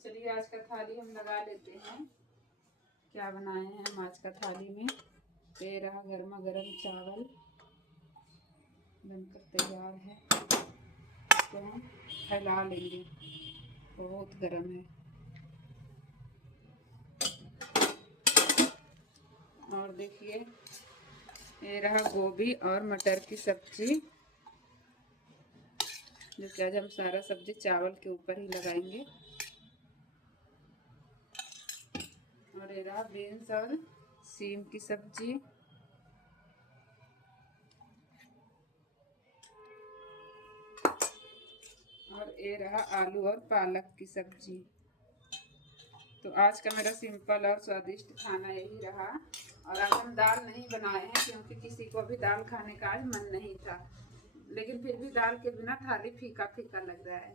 चलिए आज का थाली हम लगा लेते हैं। क्या बनाए हैं हम आज का थाली में। ये रहा गर्मा गर्म चावल बनकर तैयार है। इसको हम फैला लेंगे, बहुत गर्म है। और देखिए ये रहा गोभी और मटर की सब्जी, जो कि आज हम सारा सब्जी चावल के ऊपर ही लगाएंगे। और ये रहा बीन्स और सीम की सब्जी। और ये रहा आलू और पालक की सब्जी। तो आज का मेरा सिंपल और स्वादिष्ट खाना यही रहा। और आज हम दाल नहीं बनाए हैं क्योंकि किसी को भी दाल खाने का आज मन नहीं था, लेकिन फिर भी दाल के बिना थाली फीका फीका लग रहा है।